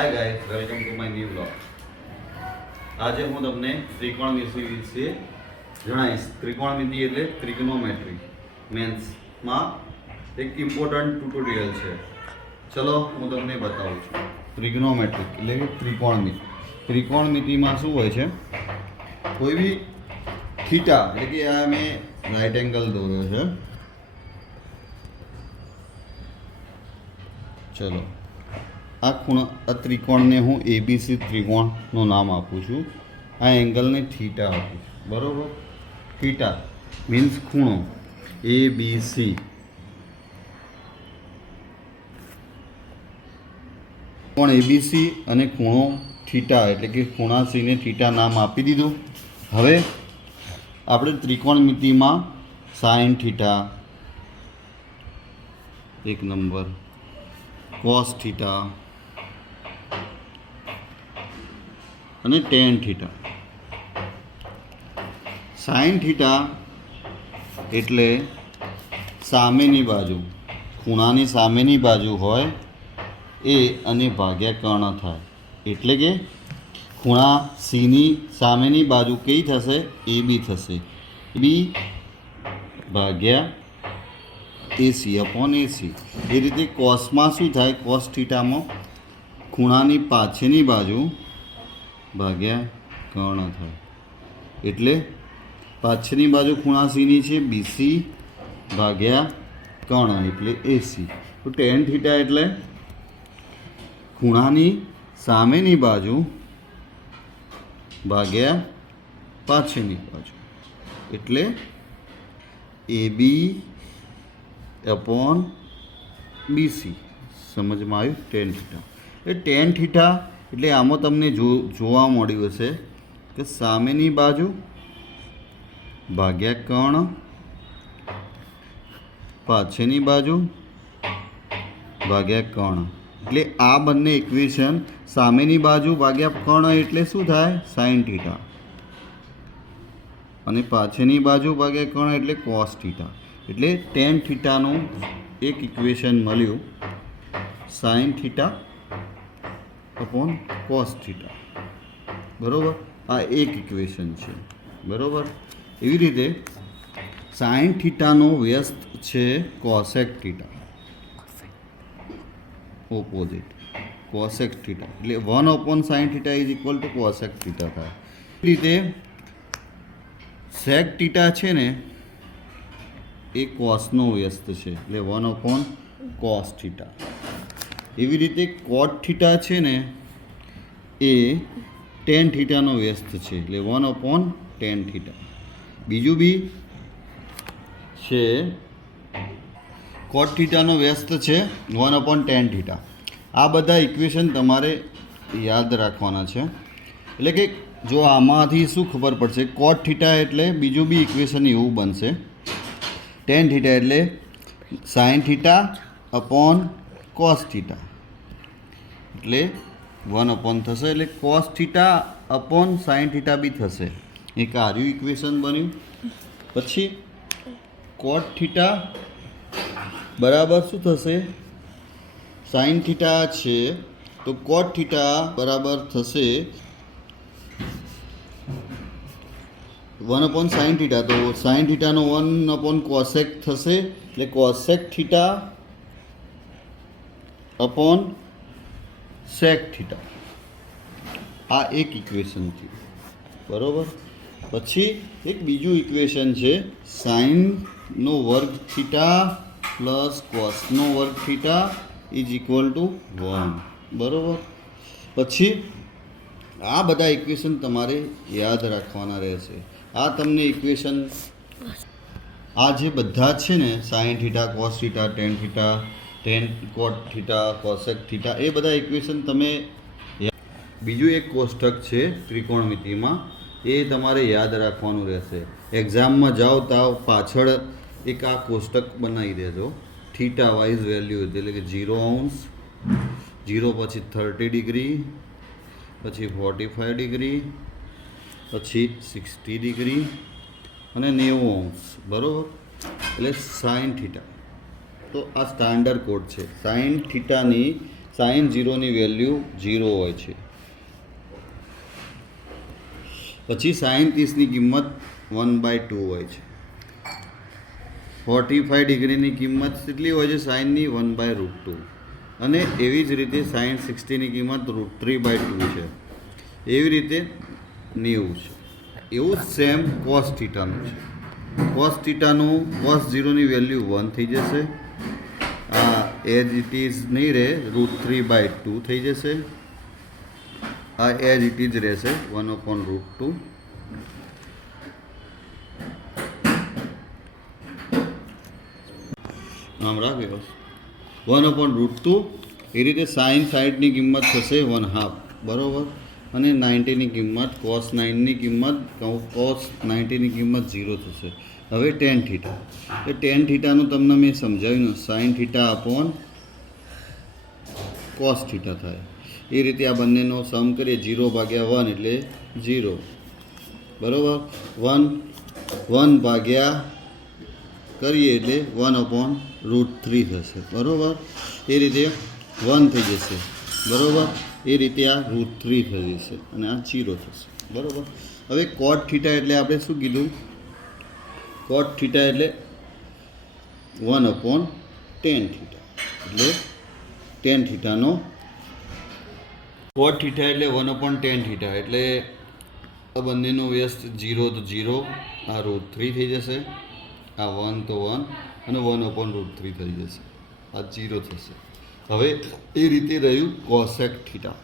Hi guys, welcome to my new blog. આજે હું તમને ત્રિકોણમિતિ વિશે જણાવીશ. ત્રિકોણમિતિ એટલે ત્રિગ્નોમેટ્રી મેન્સમાં એક ઇમ્પોર્ટન્ટ ટ્યુટોરિયલ છે. ચલો હું તમને બતાવું છું. ત્રિગ્નોમેટ્રી એટલે કે ત્રિકોણમિતિ. ત્રિકોણમિતિમાં શું હોય છે? કોઈ બી થીટા એટલે કે આ મેં રાઇટ એંગલ દોર્યો છે. ચલો આ ત્રિકોણને હું એબીસી ત્રિકોણનું નામ આપું છું. આ એંગલને થીટા આપું છું. બરાબર? થીટા મીન્સ ખૂણો એબીસી. પણ એબીસી અને ખૂણો થીટા એટલે કે ખૂણા સીને થીટા નામ આપી દીધું. હવે આપણે ત્રિકોણમિતિમાં સાઇન થીટા એક નંબર, કોસ થીટા અને ટેન થીટા. સાઇન થીટા એટલે સામેની બાજુ, ખૂણાની સામેની બાજુ હોય એ અને ભાગ્યા કર્ણ થાય. એટલે કે ખૂણા સીની સામેની બાજુ કઈ થશે? એ બી થશે. બી ભાગ્યા એસી અપોન એસી. એ રીતે કોસમાં શું થાય? કોસ થીટામાં ખૂણાની પાછળની બાજુ ભાગ્યા કર્ણ થાય. એટલે પાછળની બાજુ ખૂણા સીની છે બીસી ભાગ્યા કર્ણ એટલે એસી. તો ટેન થીટા એટલે ખૂણાની સામેની બાજુ ભાગ્યા પાછળની બાજુ એટલે એ બી અપોન બીસી. સમજમાં આવ્યું? ટેન થીટા એ ટેન થીટા એટલે આમાં તમને જોવા મળ્યું હશે કે સામેની બાજુ ભાગ્યા કર્ણ, પાછળની બાજુ ભાગ્યા કર્ણ. એટલે આ બંને ઇક્વેશન સામેની બાજુ ભાગ્યા કર્ણ એટલે શું થાય? Sine theta. અને પાછળની બાજુ ભાગ્યા કર્ણ એટલે કોસ થીટા. એટલે ટેન થીટાનું એક ઇક્વેશન મળ્યું, sign theta upon cos theta. બરાબર? આ એક ઇક્વેશન છે. બરાબર? એવી રીતે સાઇન થીટાનો વ્યસ્ત છે cosec theta, opposite cosec theta. એટલે 1 upon sine theta is equal to cosec theta થાય. એ રીતે સેક થીટા છે ને એ કોસનો વ્યસ્ત છે એટલે 1 અપોન કોસ થીટા. એવી રીતે કોટ થીટા છે ને એ ટેન થીટાનો વ્યસ્ત છે એટલે 1 અપોન ટેન થીટા. બીજું બી છે કોટ થીટાનો વ્યસ્ત છે 1 અપોન ટેન થીટા. આ બધા ઇક્વેશન તમારે યાદ રાખવાના છે. એટલે કે જો આમાંથી શું ખબર પડશે? કોટ થીટા એટલે બીજું બી ઇક્વેશન એવું બનશે. ટેન થીટા એટલે sine theta upon cos theta એટલે 1 અપોન થશે. એટલે cos theta upon sine theta બી થશે. એક આર્યું ઇક્વેશન બન્યું. પછી કોટ થીટા બરાબર શું થશે? સાઇન થીટા છે તો કોટ થીટા બરાબર થશે 1 અપોન સાઇન થીટા. તો સાઇન થીટાનો 1 અપોન કોસેક થશે એટલે cosec theta upon sec theta. આ એક ઇક્વેશન છે. બરાબર? પછી એક બીજું ઇક્વેશન છે સાઇનનો વર્ગ થીટા પ્લસ કોસનો વર્ગ થીટા ઇઝ ઇક્વલ ટુ 1. બરાબર? પછી આ બધા ઇક્વેશન તમારે યાદ રાખવાના રહેશે. આ તમને ઇક્વેશન આ જે બધા છે ને sine theta, cos theta, tan theta, tan cot theta, cosec theta, એ બધા ઇક્વેશન તમે. બીજું એક કોષ્ટક છે ત્રિકોણમિતિમાં, એ તમારે યાદ રાખવાનું રહેશે. એક્ઝામમાં જાઓ તાવ પાછળ એક આ કોષ્ટક બનાવી દેજો. થીટા વાઇઝ વેલ્યુ એટલે કે 0°, 0 પછી 30 ડિગ્રી, પછી 45 ડિગ્રી, પછી 60 ડિગ્રી અને 90°. બરાબર? એટલે સાઇન થીટા. તો આ સ્ટાન્ડર્ડ કોડ છે. સાઇન થીટાની સાઇન 0ની વેલ્યુ 0 હોય છે. પછી સાઇન 30ની કિંમત 1/2 હોય છે. 45 ડિગ્રીની કિંમત કેટલી હોય છે સાઇનની? 1/√2. અને એવી જ રીતે સાઇન 60ની કિંમત √3/2 છે. એવી રીતે 90 છે. એવું જ સેમ કોસ થીટાનું છે. કોસ થીટાનું કોસ 0ની વેલ્યુ 1 થઈ જશે. આ એઝ ઇટ ઇઝ નહીં રહે, √3/2 થઈ જશે. આ એઝ ઇટ ઇઝ રહેશે 1/√2. નામ રાખ્યો 1/√2. એ રીતે સાઇન 60ની કિંમત થશે 1/2 બરાબર. અને 90ની કિંમત કોસ 9ની કિંમત કોસ 90ની કિંમત 0 થશે. હવે ટેન થીટા, એ ટેન થીટાનું તમને મેં સમજાવ્યું, sign theta upon cos theta થાય. એ રીતે આ બંનેનો સમ કરીએ 0/1 એટલે 0 બરાબર. 1 ભાગ્યા કરીએ એટલે 1/√3 થશે બરાબર. એ રીતે 1 થઈ જશે બરાબર. એ રીતે આ √3 થઈ જશે અને આ 0 થશે બરાબર. હવે કોટ થીટા એટલે આપણે શું કીધું? કોટ થીટા એટલે 1/tan થીટા. એટલે ટેન થીટાનો કોટ થીટા એટલે 1/tan થીટા. એટલે આ બંનેનો વ્યસ્ત 0 તો 0, આ √3 થઈ જશે, આ 1 તો 1 અને 1/√3 થઈ જશે, આ 0 થશે. હવે એ રીતે રહ્યું કોસેક થીટા.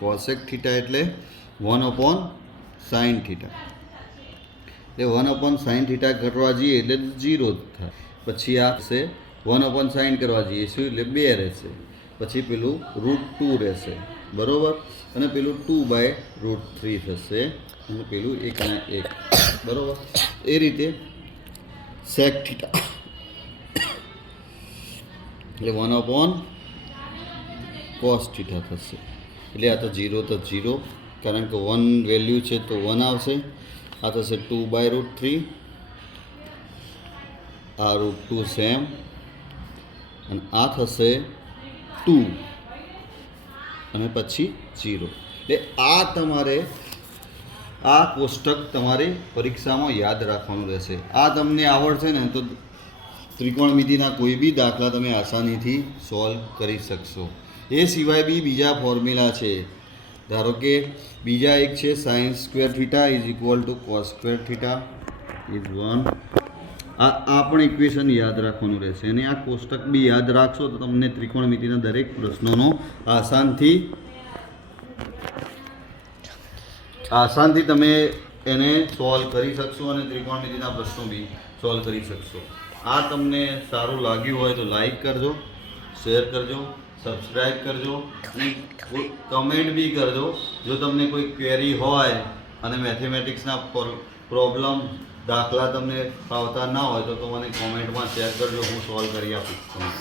કોસેક થીટા એટલે 1/sin થીટા. એટલે 1/sin થીટા કરવા જઈએ એટલે 0 થાય. પછી આ થશે 1/sin કરવા જઈએ શું એટલે 2 રહેશે. પછી પેલું √2 રહેશે બરાબર. અને પેલું 2/√3 થશે અને પેલું 1/1 બરાબર. એ રીતે સેક થીટા એટલે 1/cos થીટા થશે. એટલે આ તો 0 તો 0, કારણ કે 1 વેલ્યુ છે તો 1 આવશે. આ થશે 2/√3, આ √2 સેમ, અને આ થશે 2 અને પછી 0. એટલે આ તમારે આ કોષ્ટક તમારે પરીક્ષામાં યાદ રાખવાનું રહેશે. આ તમને આવડશે ને તો ત્રિકોણમિતિના કોઈ બી દાખલા તમે આસાનીથી સોલ્વ કરી શકશો. એ સિવાય બી બીજા ફોર્મ્યુલા છે. ધારો કે બીજા એક છે sin² theta = cos² theta is 1. આ પણ ઇક્વેશન યાદ રાખવાનું રહેશે. અને આ કોષ્ટક બી યાદ રાખશો તો તમને ત્રિકોણમિતિના દરેક પ્રશ્નોનો આસાનથી તમે એને સોલ્વ કરી શકશો અને ત્રિકોણમિતિના પ્રશ્નો બી સોલ્વ કરી શકશો. આ તમને સારું લાગ્યું હોય તો લાઈક કરજો, શેર કરજો, સબસ્ક્રાઈબ કરજો અને કમેન્ટ બી કરજો. જો તમને કોઈ ક્વેરી હોય અને મેથેમેટિક્સના પ્રોબ્લેમ દાખલા તમને ફાવતા ના હોય તો મને કોમેન્ટમાં શેર કરજો, હું સોલ્વ કરી આપીશ તમને.